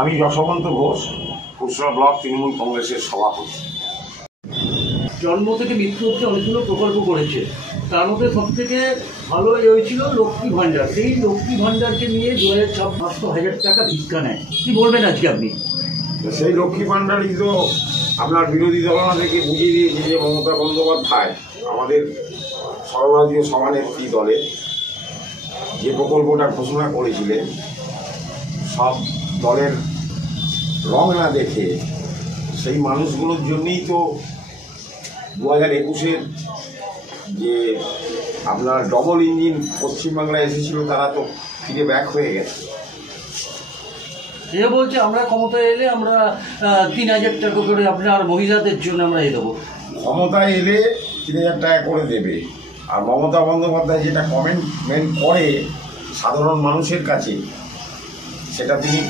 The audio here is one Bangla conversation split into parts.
আমি যশবন্ত ঘোষ, কুশরা ব্লক তৃণমূল কংগ্রেসের সভাপতি। জন্ম থেকে মৃত্যু হচ্ছে অনেকগুলো প্রকল্প করেছে, তার মধ্যে সব থেকে ভালো হয়েছিল লক্ষ্মী ভাণ্ডার। সেই লক্ষ্মী ভাণ্ডারকে নিয়ে 500,000 টাকা ভিক্ষা নেয়, কি বলবেন আজকে আপনি? সেই লক্ষ্মী ভাণ্ডারই তো আপনার বিরোধী দলনা থেকে বুঝিয়ে দিয়েছে যে মমতা বন্দ্যোপাধ্যায় আমাদের সর্বভারতীয় সভানেত্রী দলের যে প্রকল্পটা ঘোষণা করেছিলেন, সব দলের রং না দেখে সেই মানুষগুলোর জন্যই তো 2021-এর যে আপনার ডবল ইঞ্জিন পশ্চিমবাংলায় এসেছিল, তারা তো ফিরে ব্যাক হয়ে গেছে। এ বলছে আমরা ক্ষমতায় এলে আমরা 3,000 টাকা করে আপনার মহিলাদের জন্য আমরা দেবো। ক্ষমতায় এলে 3,000 টাকা করে দেবে। আর মমতা বন্দ্যোপাধ্যায় যেটা কমেন্টমেন্ট করে সাধারণ মানুষের কাছে, সেটা তিনি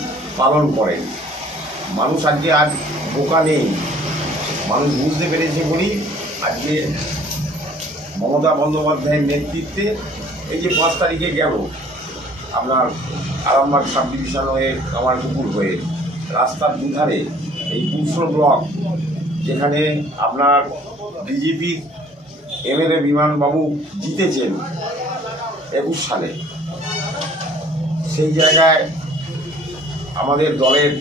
পালন করেন। মানুষ আজকে আর বোকা নেই, মানুষ বুঝতে পেরেছে বলেই আজকে মমতা বন্দ্যোপাধ্যায়ের নেতৃত্বে এই যে 5 তারিখে গেল আপনার আরামবাগ সাব ডিভিশন হয়ে কামারপুকুর হয়ে রাস্তার দুধারে এই কুশরা ব্লক, যেখানে আপনার বিজেপি এমএলএ বিমানবাবু জিতেছেন 21 সালে, সেই জায়গায় আমাদের দলের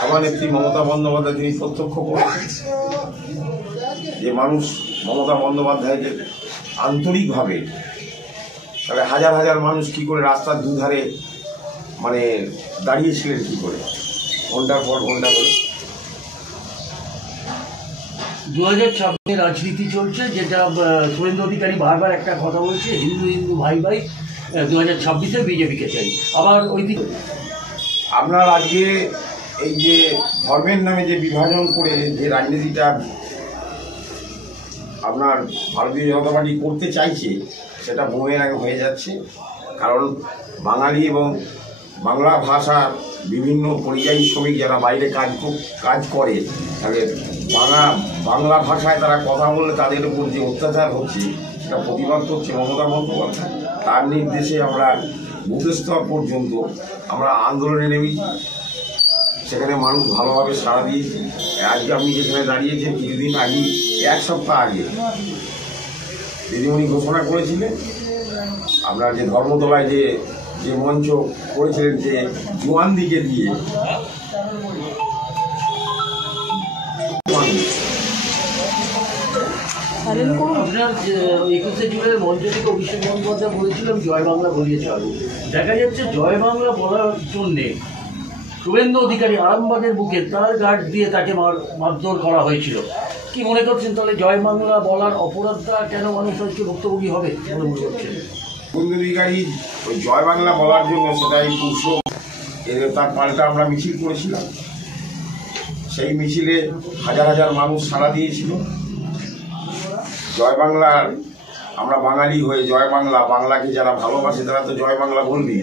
সভানেত্রী মমতা বন্দ্যোপাধ্যায় তিনি প্রত্যক্ষ করেছেন যে মানুষ মমতা বন্দ্যোপাধ্যায়কে আন্তরিকভাবে, তাহলে হাজার হাজার মানুষ কি করে রাস্তার দুধারে মানে দাঁড়িয়েছিলেন কি করে ঘন্টার পর ঘন্টা করে। 2026 রাজনীতি চলছে, যেটা শুভেন্দু অধিকারী বারবার একটা কথা বলছে, হিন্দু হিন্দু ভাই ভাই, 2026-এ বিজেপিকে চাই। আবার ওই দিকে আপনার আজকে এই যে ধর্মের নামে যে বিভাজন করে যে রাজনীতিটা আপনার ভারতীয় জনতা পার্টি করতে চাইছে, সেটা বোমের আগে হয়ে যাচ্ছে। কারণ বাঙালি এবং বাংলা ভাষার বিভিন্ন পরিযায়ী শ্রমিক যারা বাইরে কাজ করে, তাহলে বাংলা ভাষায় তারা কথা বললে তাদের উপর যে অত্যাচার হচ্ছে সেটা প্রতিবাদ করছে মমতা বন্দ্যোপাধ্যায়। তার নির্দেশে আমরা বুথ স্তর পর্যন্ত আমরা আন্দোলনে নেমেছি, সেখানে মানুষ ভালোভাবে সাড়া দিয়েছে। আজকে আপনি যেখানে দাঁড়িয়েছেন, কিছুদিন আগে 1 সপ্তাহ আগে দিদিমণি ঘোষণা করেছিলেন আপনার যে ধর্মতলায় যে মঞ্চ করেছিলেন যে জোয়ান দিকে দিয়ে, আপনার 21শে জুলাইয়ের মঞ্চ থেকে অভিষেক বন্দ্যোপাধ্যায় বলেছিলাম জয় বাংলা বলিয়ে চালু। দেখা যাচ্ছে জয় বাংলা বলার জন্যে শুভেন্দু অধিকারী আরামবাগের বুকে তার গার্ড দিয়ে তাকে মারধর করা হয়েছিল। কি মনে করছেন তাহলে জয় বাংলা বলার অপরাধটা কেন মানুষ আজকে ভুক্তভোগী হবে বলে মনে করছেন? শুভেন্দু অধিকারী ওই জয় বাংলা বলার জন্য সেটাই তার পাল্টা আমরা মিছিল করেছিলাম। সেই মিছিলে হাজার হাজার মানুষ সাড়া দিয়েছিল। জয় বাংলার, আমরা বাঙালি হয়ে জয় বাংলা, বাংলাকে যারা ভালোবাসে তারা তো জয় বাংলা বলবি,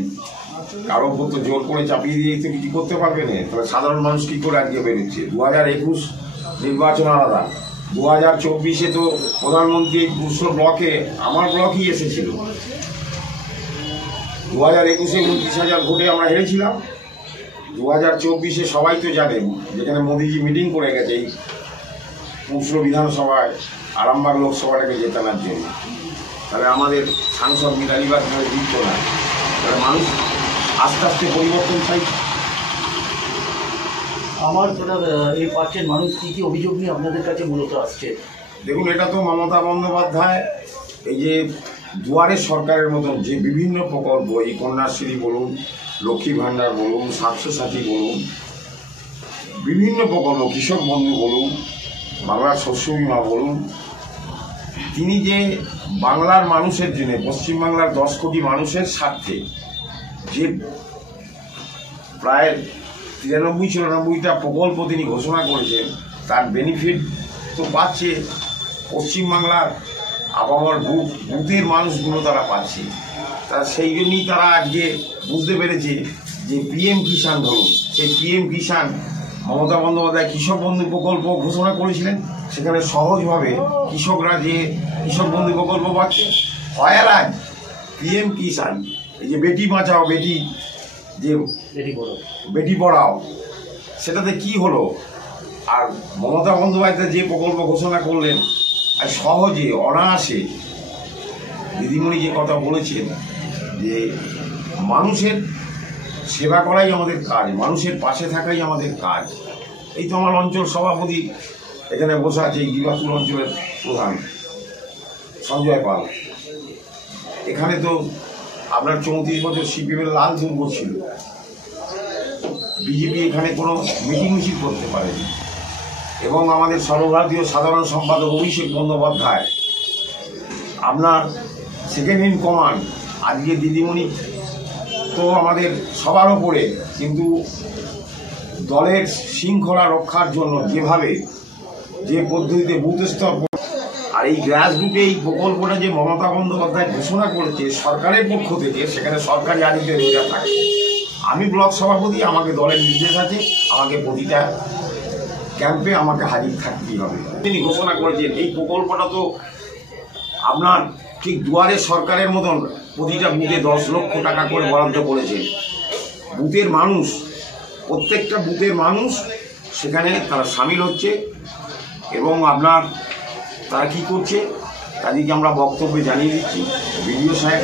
কারো উপর তো জোর করে চাপিয়ে দিয়ে তো কিছু করতে পারবে না। তাহলে সাধারণ মানুষ কি করে আজকে বেরোচ্ছে? 2021 নির্বাচন আলাদা, 2024-এ তো প্রধানমন্ত্রী কুশরা ব্লকে আমার ব্লকই এসেছিল। 2021-এ 29,000 ভোটে আমরা হেরেছিলাম। 2024-এ সবাই তো জানেন যেখানে মোদিজি মিটিং করে গেছে এই কুশরা বিধানসভায় আরামবাগ লোকসভাটাকে জেতানোর জন্য। তাহলে আমাদের সাংসদ মিতালিবাগ জিততো না। তাহলে মানুষ আস্তে আস্তে পরিবর্তন চাইছে। আমার এই পাচ্ছেন মানুষ কী কী অভিযোগ নিয়ে আপনাদের কাছে মূলত আসছে? দেখুন, এটা তো মমতা বন্দ্যোপাধ্যায় এই যে দুয়ারে সরকারের মতন যে বিভিন্ন প্রকল্প, এই কন্যাশ্রী বলুন, লক্ষ্মী ভাণ্ডার বলুন, স্বাস্থ্যসাথী বলুন, বিভিন্ন প্রকল্প, কৃষক বন্ধু বলুন, বাংলার শস্য বীমা বলুন, তিনি যে বাংলার মানুষের জন্য, পশ্চিমবাংলার 10 কোটি মানুষের স্বার্থে যে প্রায় 93-94টা প্রকল্প তিনি ঘোষণা করেছেন, তার বেনিফিট তো পাচ্ছে পশ্চিমবাংলার আপামর বুথের মানুষগুলো তারা পাচ্ছে। তারা সেই জন্যই তারা আজকে বুঝতে পেরেছে যে PM কিষাণ ধরুন, সেই PM কিষাণ মমতা বন্দ্যোপাধ্যায় কৃষক বন্ধু প্রকল্প ঘোষণা করেছিলেন, সেখানে সহজভাবে কৃষকরা যে কৃষক বন্ধু প্রকল্প পাচ্ছে। হয় আজ PM কিষাণ, এই যে বেটি বাঁচাও বেটি যে বেটি পড়াও, সেটাতে কি হলো? আর মমতা বন্দ্যোপাধ্যায় যে প্রকল্প ঘোষণা করলেন, আর সহজে অনায়াসে দিদিমণি যে কথা বলেছেন যে মানুষের সেবা করাই আমাদের কাজ, মানুষের পাশে থাকাই আমাদের কাজ। এই তো আমার অঞ্চল সভাপতি এখানে বসে আছে, এই গিবাতুল অঞ্চলের প্রধান সঞ্জয় পাল। এখানে তো আপনার 34 বছর সিপিএমের লাল দুর্গ ছিল, বিজেপি এখানে কোনো মিটিং মিছিল করতে পারেনি। এবং আমাদের সর্বভারতীয় সাধারণ সম্পাদক অভিষেক বন্দ্যোপাধ্যায়, আপনার সেকেন্ড ইন কমান্ড, আজকে দিদিমণি তো আমাদের সবার ওপরে, কিন্তু দলের শৃঙ্খলা রক্ষার জন্য যেভাবে যে পদ্ধতিতে বুথ স্তর, আর এই গ্রাসরুটে এই প্রকল্পটা যে মমতা বন্দ্যোপাধ্যায় ঘোষণা করেছে সরকারের পক্ষ থেকে, সেখানে সরকারি আধিকারিকরা থাকে। আমি ব্লক সভাপতি, আমাকে দলের নির্দেশ আছে, আমাকে প্রতিটা ক্যাম্পে আমাকে হাজির থাকতেই হবে। তিনি ঘোষণা করেছেন এই প্রকল্পটা তো আপনার ঠিক দুয়ারে সরকারের মতন প্রতিটা বুথে 10 লক্ষ টাকা করে বরাদ্দ করেছে। বুথের মানুষ, প্রত্যেকটা বুথের মানুষ সেখানে তারা সামিল হচ্ছে এবং আপনার তারা কী করছে তাদেরকে আমরা বক্তব্যে জানিয়ে দিচ্ছি। বিডিও সাহেব